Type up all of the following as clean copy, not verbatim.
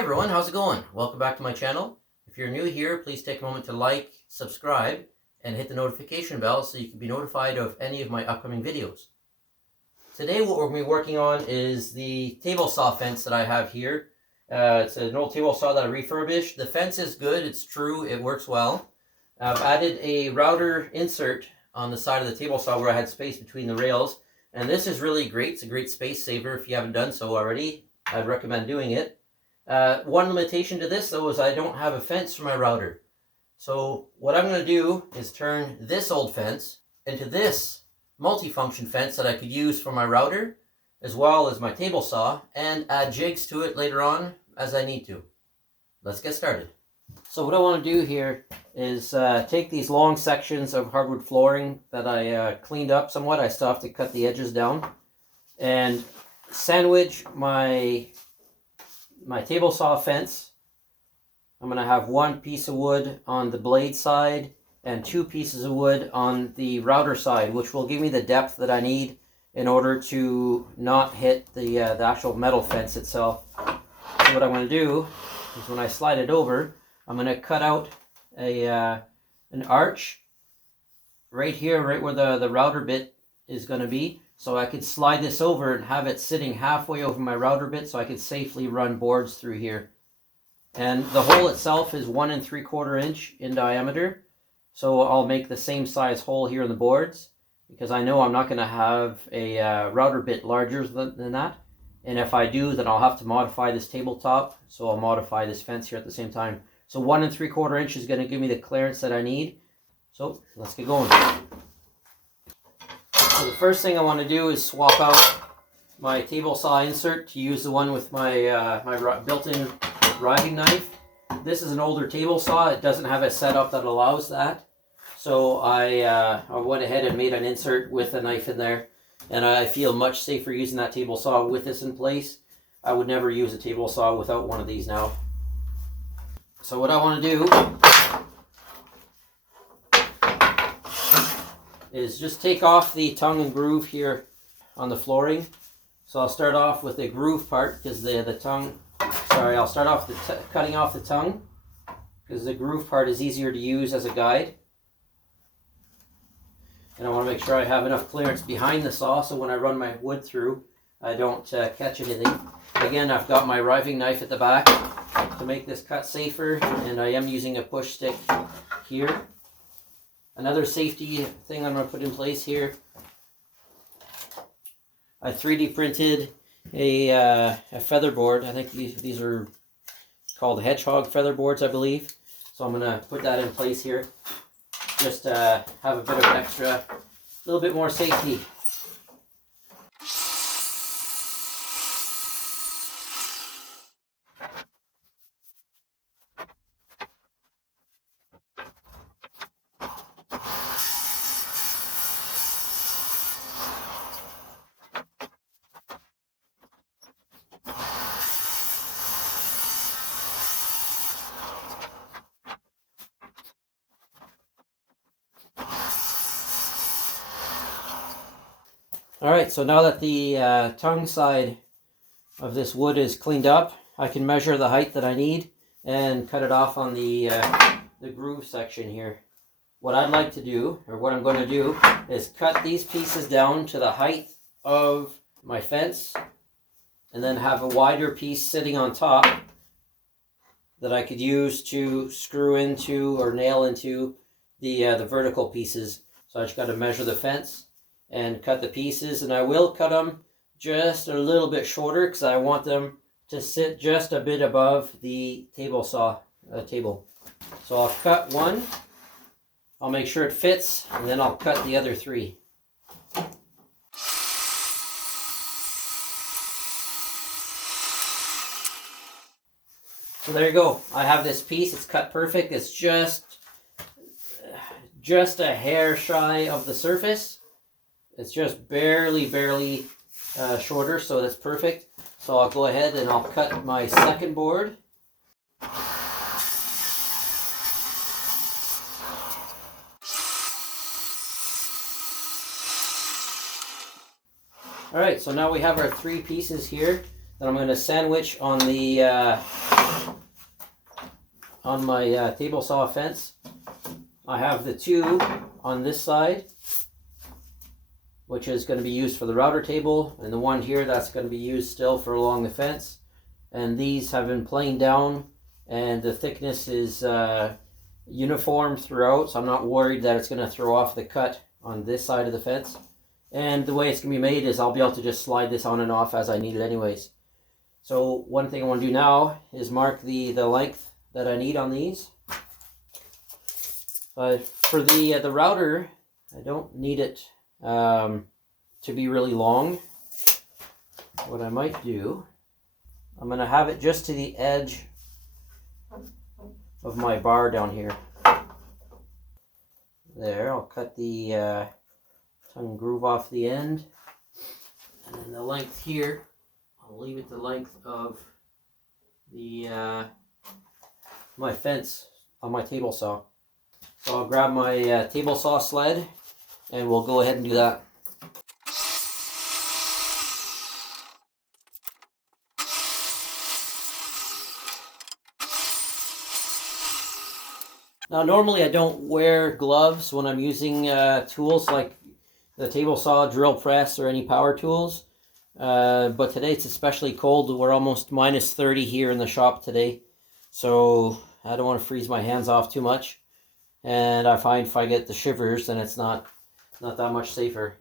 everyone, how's it going? Welcome back to my channel. If you're new here, please take a moment to like, subscribe, and hit the notification bell so you can be notified of any of my upcoming videos. Today what we're going to be working on is the table saw fence that I have here. It's an old table saw that I refurbished. The fence is good, it's true, it works well. I've added a router insert on the side of the table saw where I had space between the rails. And this is really great. It's a great space saver. If you haven't done so already, I'd recommend doing it. One limitation to this though is I don't have a fence for my router. So what I'm going to do is turn this old fence into this multifunction fence that I could use for my router as well as my table saw and add jigs to it later on as I need to. Let's get started. So what I want to do here is take these long sections of hardwood flooring that I cleaned up somewhat. I still have to cut the edges down and sandwich my table saw fence. I'm going to have one piece of wood on the blade side and two pieces of wood on the router side, which will give me the depth that I need in order to not hit the actual metal fence itself. So what I'm going to do is when I slide it over, I'm going to cut out an arch right here, right where the router bit is going to be. So I could slide this over and have it sitting halfway over my router bit so I could safely run boards through here. And the hole itself is 1 3/4 inch in diameter. So I'll make the same size hole here in the boards because I know I'm not going to have a router bit larger than that. And if I do, then I'll have to modify this tabletop. So I'll modify this fence here at the same time. So 1 3/4 inch is going to give me the clearance that I need. So let's get going. So the first thing I want to do is swap out my table saw insert to use the one with my built-in riving knife. This is an older table saw. It doesn't have a setup that allows that. So I went ahead and made an insert with a knife in there. And I feel much safer using that table saw with this in place. I would never use a table saw without one of these now. So what I want to do is just take off the tongue and groove here on the flooring. So I'll start off with the groove part because the tongue, sorry, I'll start off cutting off the tongue because the groove part is easier to use as a guide. And I want to make sure I have enough clearance behind the saw so when I run my wood through, I don't catch anything. Again, I've got my riving knife at the back to make this cut safer, and I am using a push stick here. Another safety thing I'm going to put in place here, I 3D printed a feather board. I think these are called hedgehog feather boards, I believe. So I'm going to put that in place here. Just have a bit of extra, a little bit more safety. Alright, so now that the tongue side of this wood is cleaned up, I can measure the height that I need and cut it off on the groove section here. What I'd like to do, or what I'm going to do, is cut these pieces down to the height of my fence and then have a wider piece sitting on top that I could use to screw into or nail into the vertical pieces. So I just got to measure the fence and cut the pieces, and I will cut them just a little bit shorter because I want them to sit just a bit above the table saw table. So I'll cut one, I'll make sure it fits, and then I'll cut the other three. So there you go. I have this piece. It's cut perfect. It's just a hair shy of the surface. It's just barely shorter, so that's perfect. So I'll go ahead and I'll cut my second board. Alright, so now we have our three pieces here that I'm going to sandwich on the on my table saw fence. I have the two on this side, which is going to be used for the router table, and the one here that's going to be used still for along the fence. And these have been planed down, and the thickness is uniform throughout, so I'm not worried that it's going to throw off the cut on this side of the fence. And the way it's going to be made is I'll be able to just slide this on and off as I need it anyways. So one thing I want to do now is mark the length that I need on these. For the router, I don't need it to be really long. What I might do, I'm going to have it just to the edge of my bar down here. There, I'll cut the tongue groove off the end. And then the length here, I'll leave it the length of the my fence on my table saw. So I'll grab my table saw sled and we'll go ahead and do that. Now normally I don't wear gloves when I'm using tools like the table saw, drill press, or any power tools. But today it's especially cold. We're almost minus 30 here in the shop today. So I don't want to freeze my hands off too much. And I find if I get the shivers, then it's not that much safer.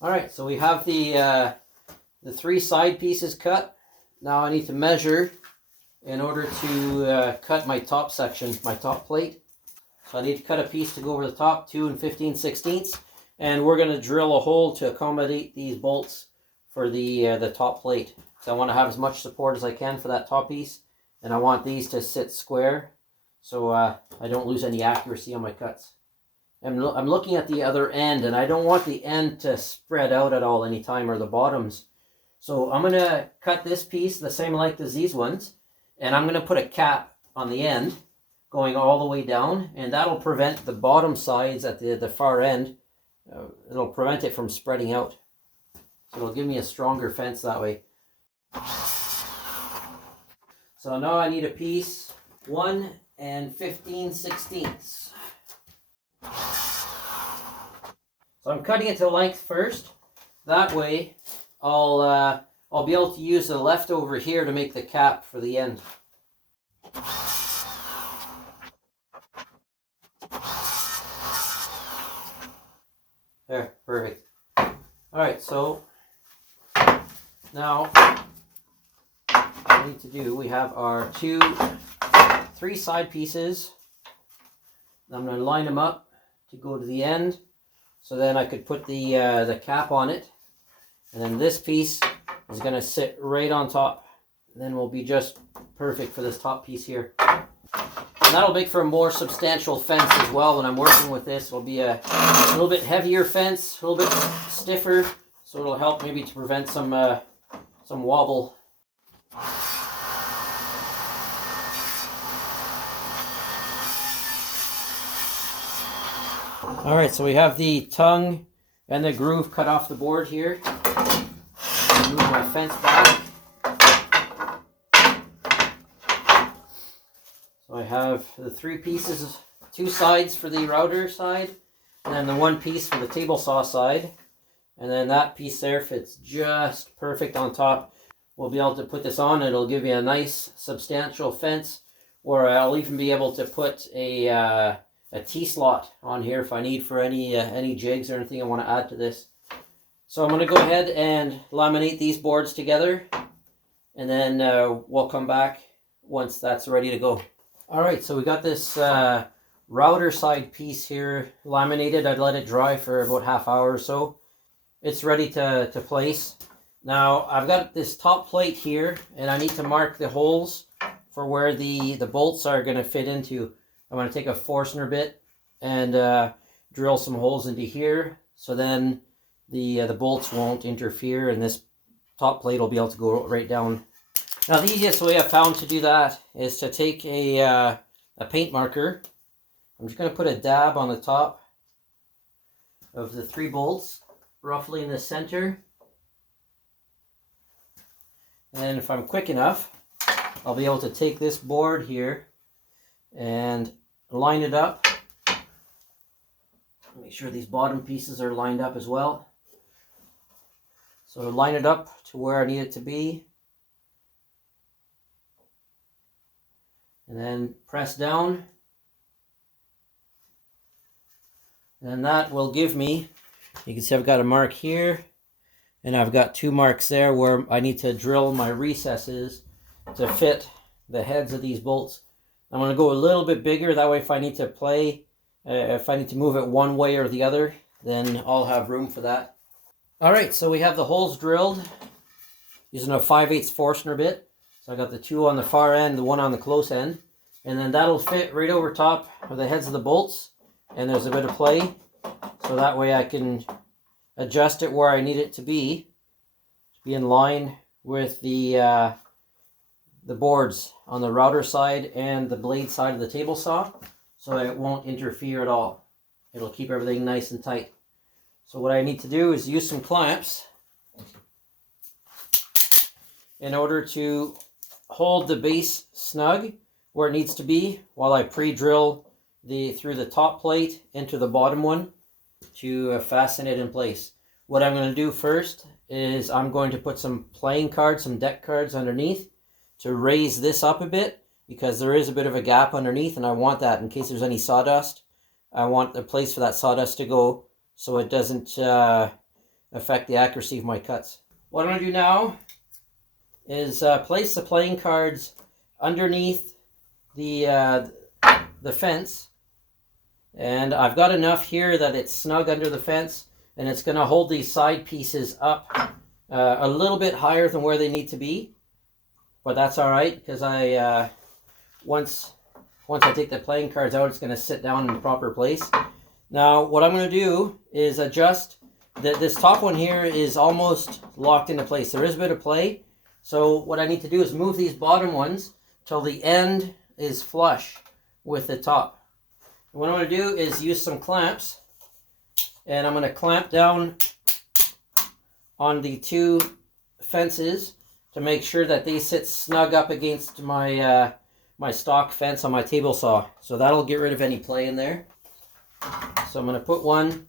Alright, so we have the three side pieces cut. Now I need to measure in order to cut my top section, my top plate. So I need to cut a piece to go over the top, 2 15/16. And we're going to drill a hole to accommodate these bolts for the top plate. So I want to have as much support as I can for that top piece. And I want these to sit square so I don't lose any accuracy on my cuts. I'm looking at the other end, and I don't want the end to spread out at all anytime, or the bottoms. So I'm going to cut this piece the same length as these ones, and I'm going to put a cap on the end going all the way down, and that'll prevent the bottom sides at the far end. It'll prevent it from spreading out. So it'll give me a stronger fence that way. So now I need a piece 1 15/16. So I'm cutting it to length first. That way I'll be able to use the leftover here to make the cap for the end. There, perfect. Alright, so now what we need to do, we have our three side pieces. I'm going to line them up to go to the end, so then I could put the cap on it, and then this piece is going to sit right on top, and then will be just perfect for this top piece here. And that'll make for a more substantial fence as well. When I'm working with this, it'll be a little bit heavier fence, a little bit stiffer, so it'll help maybe to prevent some wobble. Alright, so we have the tongue and the groove cut off the board here. Move my fence back. So I have the three pieces, 2 sides for the router side, and then the 1 piece for the table saw side. And then that piece there fits just perfect on top. We'll be able to put this on, and it'll give you a nice substantial fence, or I'll even be able to put a T-slot on here if I need for any jigs or anything I want to add to this. So I'm going to go ahead and laminate these boards together, and then we'll come back once that's ready to go. Alright, so we got this router side piece here laminated. I'd let it dry for about half hour or so. It's ready to place. Now I've got this top plate here, and I need to mark the holes for where the bolts are going to fit into. I'm going to take a Forstner bit and drill some holes into here, so then the bolts won't interfere, and this top plate will be able to go right down. Now the easiest way I've found to do that is to take a paint marker. I'm just going to put a dab on the top of the 3 bolts, roughly in the center. And if I'm quick enough, I'll be able to take this board here and line it up. Make sure these bottom pieces are lined up as well. So line it up to where I need it to be. And then press down. And that will give me, you can see I've got a mark here, and I've got 2 marks there where I need to drill my recesses to fit the heads of these bolts. I'm going to go a little bit bigger, that way if I need to if I need to move it one way or the other, then I'll have room for that. Alright, so we have the holes drilled using a 5/8 Forstner bit. So I got the 2 on the far end, the 1 on the close end. And then that'll fit right over top of the heads of the bolts. And there's a bit of play, so that way I can adjust it where I need it to be in line with the boards on the router side and the blade side of the table saw, so it won't interfere at all. It'll keep everything nice and tight. So what I need to do is use some clamps in order to hold the base snug where it needs to be while I pre-drill through the top plate into the bottom one to fasten it in place. What I'm going to do first is I'm going to put some playing cards, some deck cards underneath to raise this up a bit, because there is a bit of a gap underneath, and I want that in case there's any sawdust. I want a place for that sawdust to go so it doesn't affect the accuracy of my cuts. What I'm going to do now is place the playing cards underneath the fence, and I've got enough here that it's snug under the fence, and it's going to hold these side pieces up a little bit higher than where they need to be, but that's all right, because I once I take the playing cards out, it's going to sit down in the proper place. Now what I'm going to do is adjust this top one here is almost locked into place. There is a bit of play, so what I need to do is move these bottom ones till the end is flush with the top. And what I'm going to do is use some clamps, and I'm going to clamp down on the 2 fences to make sure that they sit snug up against my my stock fence on my table saw. So that'll get rid of any play in there. So I'm going to put one,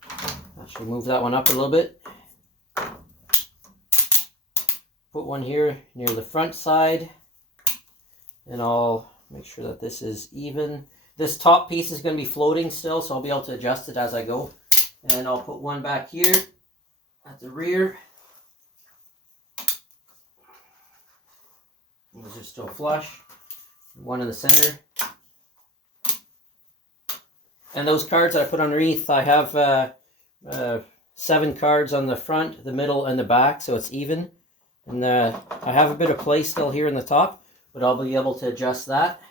actually move that one up a little bit. Put one here near the front side, and I'll make sure that this is even. This top piece is going to be floating still, so I'll be able to adjust it as I go. And I'll put one back here at the rear. Those are still flush. One in the center. And those cards that I put underneath, I have 7 cards on the front, the middle, and the back, so it's even. And I have a bit of play still here in the top, but I'll be able to adjust that.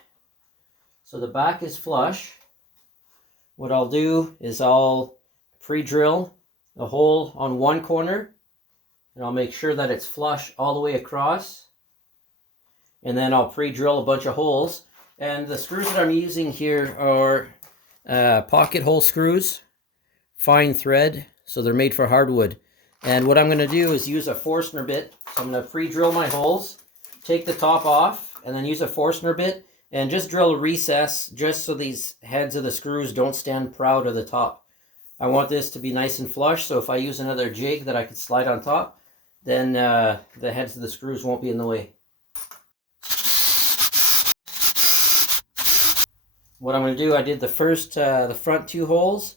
So the back is flush. What I'll do is I'll pre-drill a hole on one corner, and I'll make sure that it's flush all the way across. And then I'll pre-drill a bunch of holes. And the screws that I'm using here are pocket hole screws, fine thread, so they're made for hardwood. And what I'm going to do is use a Forstner bit. So I'm going to pre-drill my holes, take the top off, and then use a Forstner bit, and just drill a recess just so these heads of the screws don't stand proud of the top. I want this to be nice and flush, so if I use another jig that I could slide on top, then the heads of the screws won't be in the way. What I'm going to do, I did the front 2 holes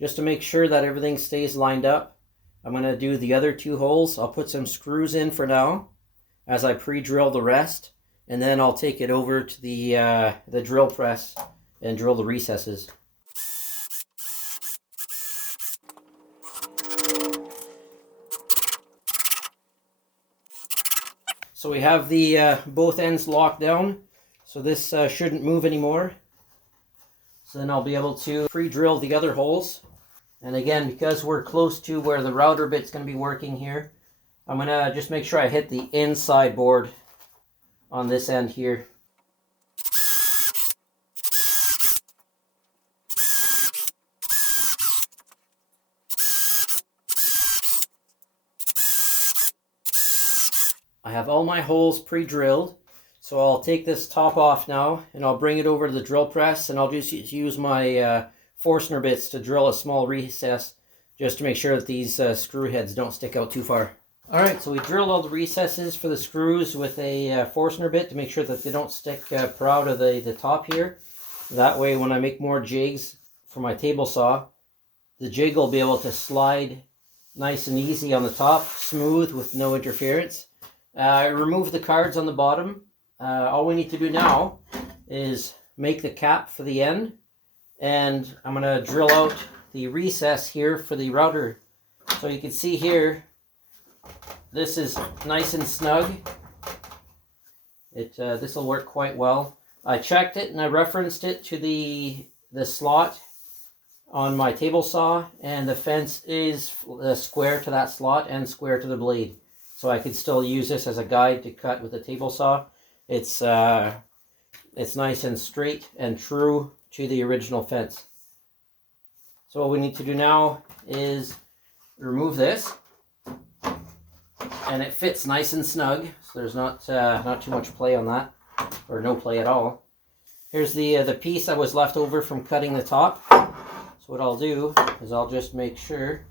just to make sure that everything stays lined up. I'm going to do the other 2 holes. I'll put some screws in for now as I pre-drill the rest, and then I'll take it over to the drill press and drill the recesses. So we have the both ends locked down, so this shouldn't move anymore. So then I'll be able to pre-drill the other holes. And again, because we're close to where the router bit's going to be working here, I'm going to just make sure I hit the inside board on this end here. I have all my holes pre-drilled. So I'll take this top off now and I'll bring it over to the drill press, and I'll just use my Forstner bits to drill a small recess just to make sure that these screw heads don't stick out too far. Alright, so we drilled all the recesses for the screws with a Forstner bit to make sure that they don't stick proud of the top here. That way when I make more jigs for my table saw, the jig will be able to slide nice and easy on the top, smooth with no interference. Remove the cards on the bottom. All we need to do now is make the cap for the end, and I'm going to drill out the recess here for the router. So you can see here, this is nice and snug. This will work quite well. I checked it and I referenced it to the slot on my table saw, and the fence is square to that slot and square to the blade. So I could still use this as a guide to cut with the table saw. It's nice and straight and true to the original fence. So what we need to do now is remove this, and it fits nice and snug. So there's not too much play on that, or no play at all. Here's the piece that was left over from cutting the top. So what I'll do is I'll just make sure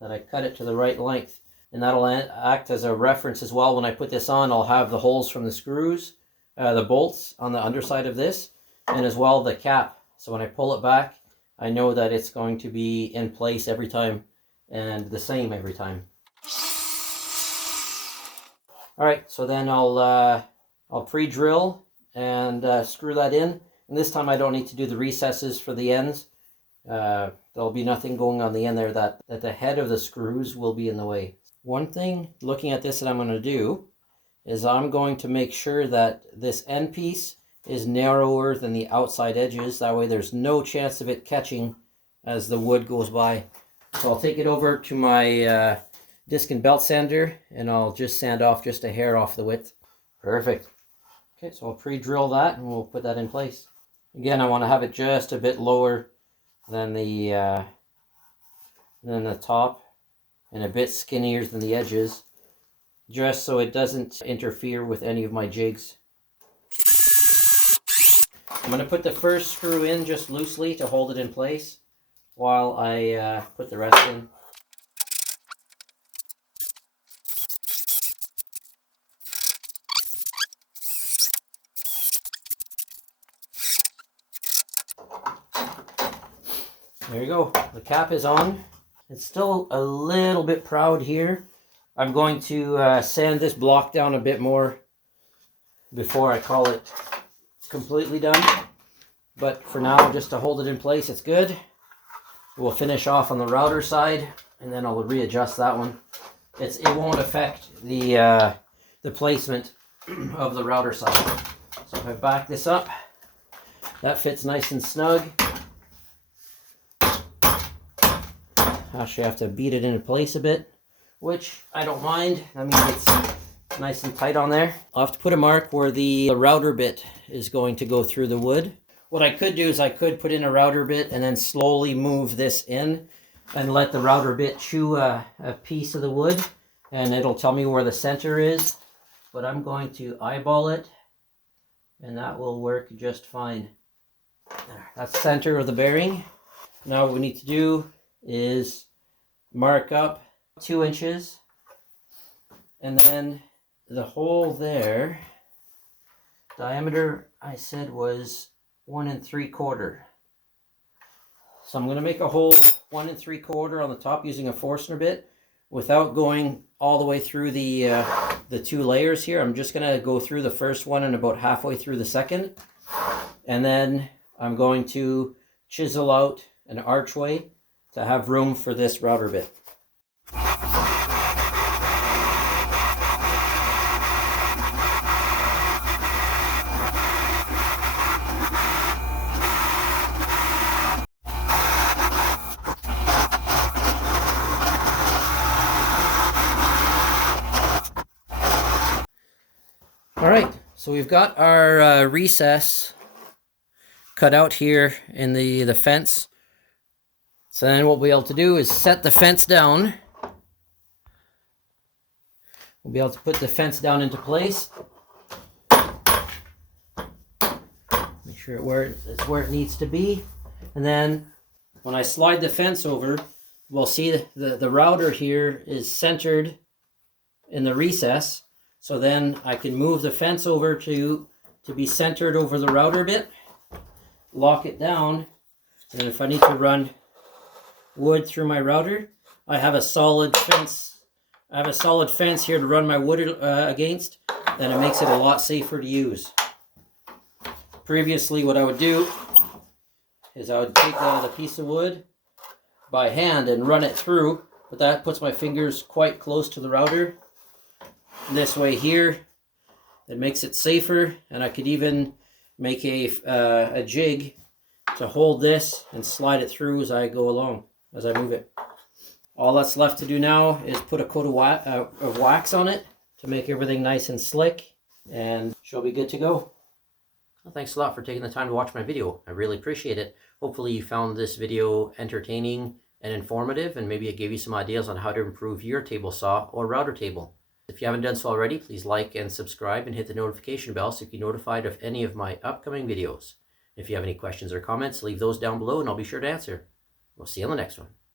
that I cut it to the right length. And that'll act as a reference as well. When I put this on, I'll have the holes from the screws, the bolts on the underside of this, and as well the cap. So when I pull it back, I know that it's going to be in place every time and the same every time. Alright, so then I'll pre-drill and screw that in. And this time I don't need to do the recesses for the ends. There'll be nothing going on the end there that the head of the screws will be in the way. One thing looking at this that I'm going to do is I'm going to make sure that this end piece is narrower than the outside edges. That way there's no chance of it catching as the wood goes by. So I'll take it over to my disc and belt sander, and I'll just sand off just a hair off the width. Perfect. Okay, so I'll pre-drill that and we'll put that in place. Again, I want to have it just a bit lower than the top, and a bit skinnier than the edges, just so it doesn't interfere with any of my jigs. I'm going to put the first screw in just loosely to hold it in place while I put the rest in. There you go, the cap is on. It's still a little bit proud here. I'm going to sand this block down a bit more before I call it completely done. But for now, just to hold it in place, it's good. We'll finish off on the router side, and then I'll readjust that one. It won't affect the placement of the router side. So if I back this up, that fits nice and snug. Actually, I have to beat it into place a bit, which I don't mind. I mean, it's nice and tight on there. I'll have to put a mark where the router bit is going to go through the wood. What I could do is I could put in a router bit and then slowly move this in and let the router bit chew a piece of the wood, and it'll tell me where the center is. But I'm going to eyeball it, and that will work just fine. That's the center of the bearing. Now what we need to do is mark up 2 inches, and then the hole there, diameter I said was 1 3/4. So I'm going to make a hole 1 3/4 on the top using a Forstner bit without going all the way through the 2 layers here. I'm just going to go through the first one and about halfway through the second, and then I'm going to chisel out an archway to have room for this router bit. Alright, so we've got our recess cut out here in the fence. So then what we'll be able to do is set the fence down we'll be able to put the fence down into place. Make sure it's where it needs to be. And then when I slide the fence over, we'll see the router here is centered in the recess. So then I can move the fence over to be centered over the router bit, lock it down, and if I need to run wood through my router, I have a solid fence. I have a solid fence here to run my wood against, then it makes it a lot safer to use. Previously, what I would do is I would take the piece of wood by hand and run it through, but that puts my fingers quite close to the router. This way here, it makes it safer, and I could even make a jig to hold this and slide it through as I go along, as I move it. All that's left to do now is put a coat of wax on it to make everything nice and slick, and she'll be good to go. Well, thanks a lot for taking the time to watch my video. I really appreciate it. Hopefully you found this video entertaining and informative, and maybe it gave you some ideas on how to improve your table saw or router table. If you haven't done so already, please like and subscribe and hit the notification bell so you can be notified of any of my upcoming videos. If you have any questions or comments, leave those down below and I'll be sure to answer. We'll see you on the next one.